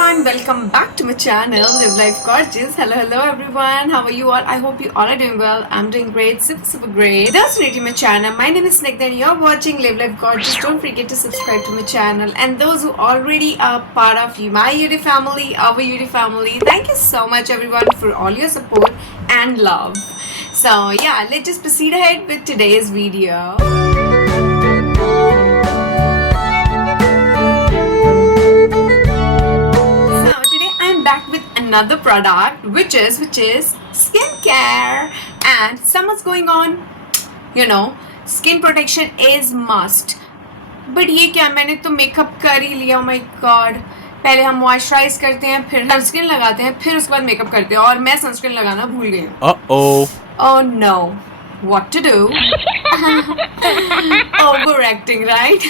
everyone, welcome back to my channel Live Life Gorgeous. Hello everyone, how are you all? I hope you all are doing well. I'm doing great, super great. That's new to my channel. My name is Snigdha and you're watching Live Life Gorgeous. Don't forget to subscribe to my channel, and those who already are part of my YouTube family, our YouTube family, thank you so much everyone for all your support and love. So yeah, let's just proceed ahead with today's video. Back with another product which is skincare, and summer's going on, skin protection is must. But ये क्या, मैंने तो makeup कर ही लिया. My God, पहले हम moisturise करते हैं, फिर सनस्क्रीन लगाते हैं, फिर उसके बाद मेकअप करते हैं, और मैं सनस्क्रीन लगाना भूल गई हूँ. Oh no, what to do? Overacting, right?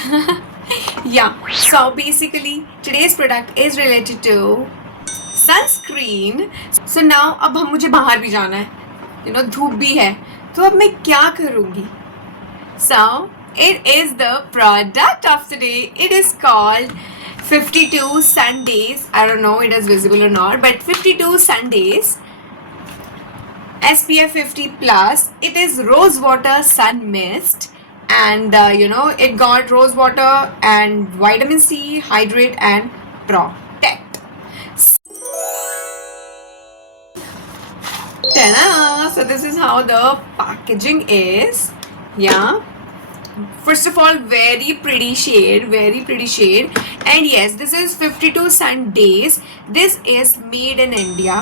Yeah, so basically today's product is related to sunscreen. So now अब मुझे बाहर भी जाना है, धूप भी है, तो अब मैं क्या करूँगी? So it is the product of today. It is called 52 sun days. I don't know it is visible or not, but 52 sun days SPF 50 plus. It is rose water sun mist, and it got rose water and vitamin C, hydrate and protect. Ta-da! So this is how the packaging is. Yeah. First of all, very pretty shade. And yes, this is 52 sun days. This is made in India.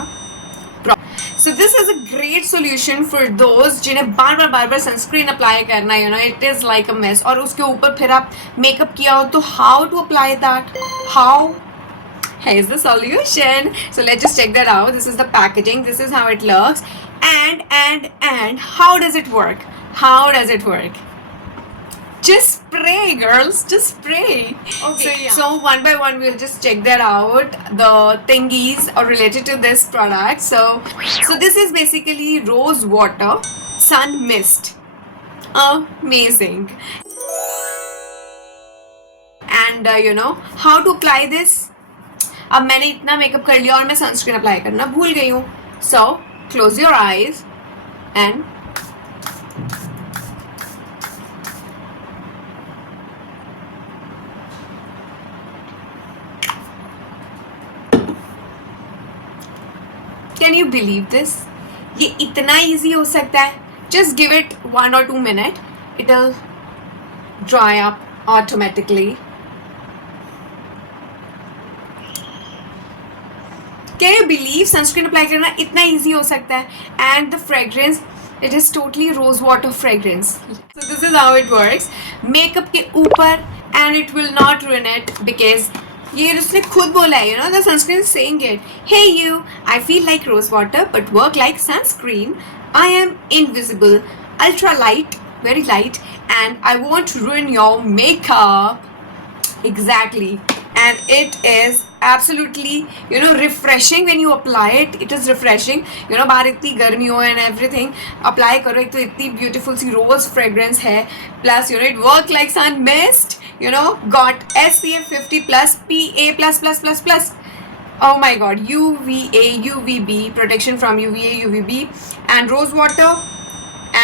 So this is a great solution for those जिन्हें बार-बार sunscreen apply करना है. It is like a mess. और उसके ऊपर फिर आप makeup किया हो, तो how to apply that? How? Here's the solution. So let's just check that out. This is the packaging. This is how it looks. And how does it work? Just spray, girls. Just spray. Okay. So one by one we'll just check that out. The thingies are related to this product. So this is basically rose water sun mist. Amazing. And how to apply this? अब मैंने इतना makeup कर लिया और मैं sunscreen apply करना भूल गई हूँ. So close your eyes and can you believe this? ये इतना इजी हो सकता है. Just give it 1 or 2 minutes. It will dry up automatically. Can you believe sunscreen apply करना इतना ईजी हो सकता है? And the fragrance, it is totally rose water fragrance. So this is how it works. Makeup के ऊपर, and it will not ruin it, because ये उसने खुद बोला है, the sunscreen saying it. Hey you, I feel like rose water but work like sunscreen. I am invisible, ultra light, very light, and I won't ruin your makeup. Exactly. And it is absolutely refreshing when you apply it. It is refreshing. बाहर इतनी गर्मी हो and everything, apply करो. एक तो इतनी beautiful सी rose fragrance है, plus it work like sun mist. Got SPF 50 plus, PA++++. Oh my god, UVA, UVB, protection from UVA, UVB, and rose water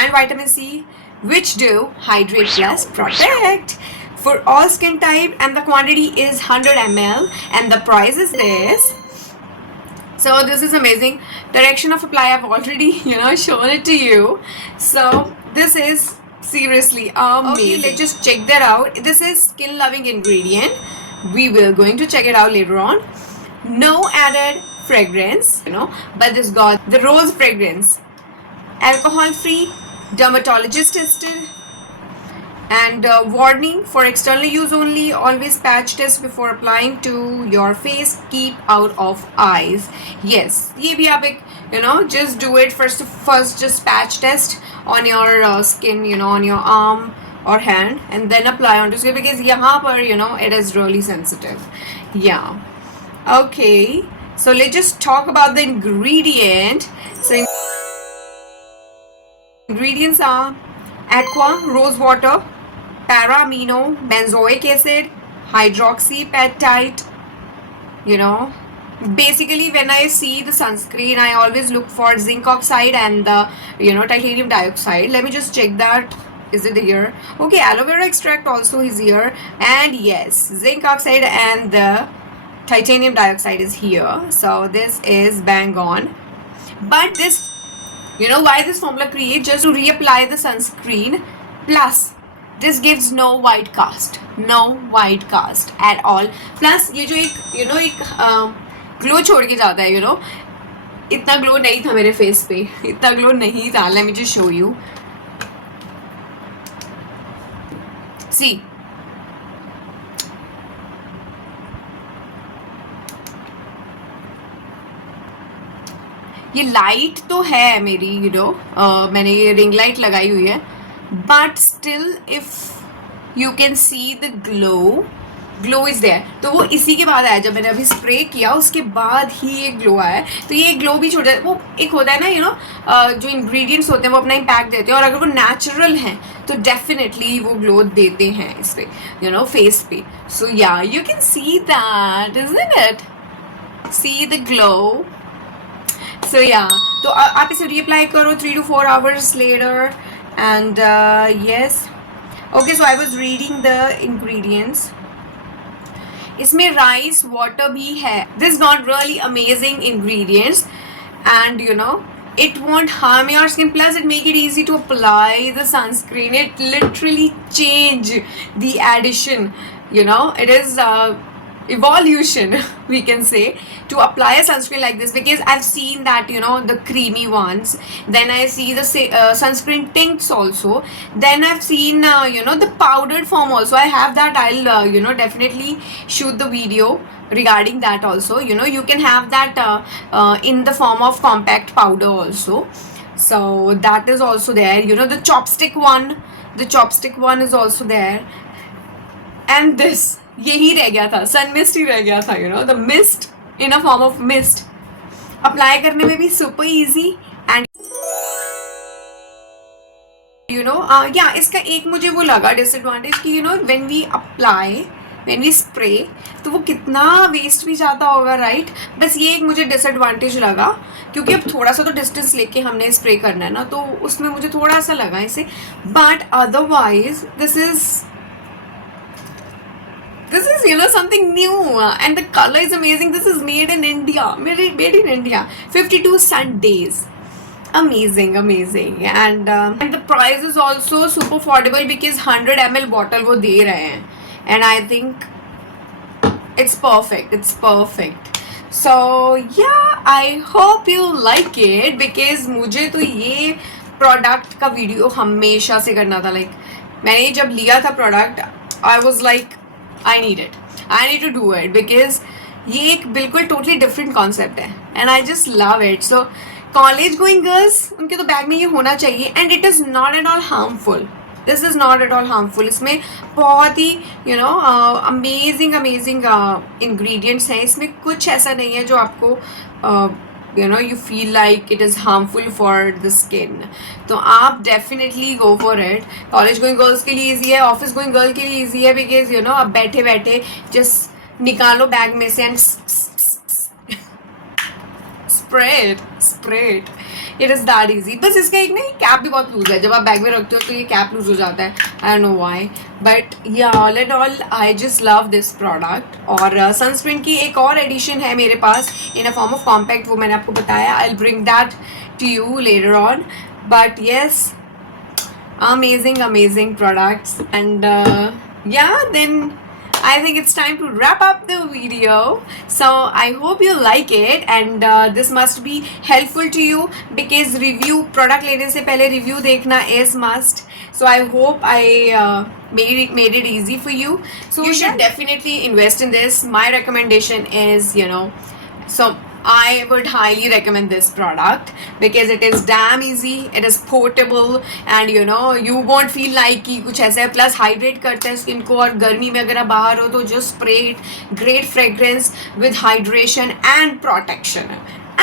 and vitamin C, which do hydrate plus protect for all skin type, and the quantity is 100 ml, and the price is this. So this is amazing. Direction of apply, I've already shown it to you. So this is seriously amazing. Okay, let's just check that out. This is skin loving ingredient. We will going to check it out later on. No added fragrance, but this got the rose fragrance, alcohol free, dermatologist tested. And warning, for external use only. Always patch test before applying to your face. Keep out of eyes. Yes, ये भी आप एक just do it first. Just patch test on your skin, on your arm or hand, and then apply onto skin, because यहाँ पर it is really sensitive. Yeah. Okay. So let's just talk about the ingredient. So ingredients are aqua, rose water, para-amino, benzoic acid, hydroxypeptide, basically when I see the sunscreen, I always look for zinc oxide and the titanium dioxide. Let me just check that. Is it here? Okay, aloe vera extract also is here, and yes, zinc oxide and the titanium dioxide is here. So this is bang on. But this, why this formula create? Just to reapply the sunscreen. Plus this gives no white cast at all. Plus ये जो एक glow छोड़ के जाता है, इतना glow नहीं था मेरे फेस पे, इतना ग्लो नहीं था. Let me just show you. See, ये लाइट तो है मेरी, मैंने ये रिंग लाइट लगाई हुई है, but still if you can see the glow is there. तो वो इसी के बाद आया, जब मैंने अभी स्प्रे किया उसके बाद ही ये ग्लो आया. तो ये ग्लो भी छोड़, वो एक होता है ना, जो इंग्रेडिएंट्स होते हैं वो अपना इम्पैक्ट देते हैं, और अगर वो नेचुरल हैं तो डेफिनेटली वो ग्लो देते हैं इस पे, फेस पे. So yeah, you can see that, isn't it? See the glow. So yeah, तो आप इसे रीअप्लाई करो 3 to 4 hours later. And yes, okay, so I was reading the ingredients. इसमें राइस वाटर भी है. This not really amazing ingredients, and it won't harm your skin, plus it make it easy to apply the sunscreen. It literally change the addition, it is evolution we can say, to apply a sunscreen like this, because I've seen that the creamy ones, then I see the sunscreen tints also, then I've seen the powdered form also. I have that. I'll definitely shoot the video regarding that also. You can have that in the form of compact powder also, so that is also there. The chopstick one is also there. And this, यही रह गया था, सन mist ही रह गया था, the mist in a form of mist. Apply करने में भी सुपर इजी. एंड या इसका एक मुझे वो लगा डिसएडवांटेज कि व्हेन वी स्प्रे तो वो कितना वेस्ट भी जाता होगा, राइट? बस ये एक मुझे डिसएडवांटेज लगा, क्योंकि अब थोड़ा सा तो डिस्टेंस लेके हमने स्प्रे करना है ना, तो उसमें मुझे थोड़ा सा लगा इसे. But otherwise this is something new, and the color is amazing. This is made in India, 52 sun days. Amazing. And the price is also super affordable, because 100 ml bottle वो दे रहे हैं, and I think it's perfect. So yeah, I hope you like it, because मुझे तो ये product का video हमेशा से करना था. मैंने जब लिया था product, I was like, I need to do it, because ये एक बिल्कुल टोटली डिफरेंट कॉन्सेप्ट है, and I just love it. So college going girls, उनके तो बैग में ये होना चाहिए, and it is not at all harmful. This is not at all harmful. इसमें बहुत ही अमेजिंग इंग्रेडिएंट्स हैं. इसमें कुछ ऐसा नहीं है जो आपको you feel like it is harmful for the skin. तो आप definitely go for it. College going girls के लिए easy है, office going girl के लिए easy है, because अब बैठे बैठे just निकालो बैग में से and spray it. It is that easy. बस इसका एक नहीं, कैप भी बहुत लूज है. जब आप बैग में रखते हो तो ये कैप लूज हो जाता है. I don't know why, but yeah, all in all, I just love this product. और सनस्क्रीन की एक और एडिशन है मेरे पास in a form of compact, वो मैंने आपको बताया. I'll bring that to you later on. But yes, amazing products. And yeah, then I think it's time to wrap up the video. So I hope you like it, and this must be helpful to you, because review product लेने से पहले review देखना is must. So I hope I made it easy for you. So you should definitely invest in this. My recommendation is, so I would highly recommend this product, because it is damn easy, it is portable, and you won't feel like कि कुछ ऐसा है. Plus hydrate करता है skin को, और गर्मी में अगर आप बाहर हो तो just spray it. Great fragrance with hydration and protection.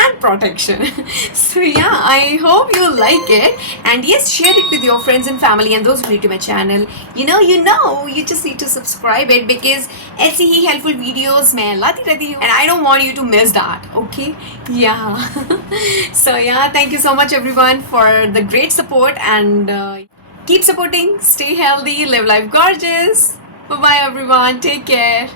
and protection. So yeah, I hope you like it, and yes, share it with your friends and family and those who are new to my channel. You just need to subscribe it because ऐसी ही helpful videos मैं लाती रहती हूँ, and I don't want you to miss that. Okay, yeah. So yeah, thank you so much everyone for the great support, and keep supporting, stay healthy, live life gorgeous. Bye bye everyone, take care.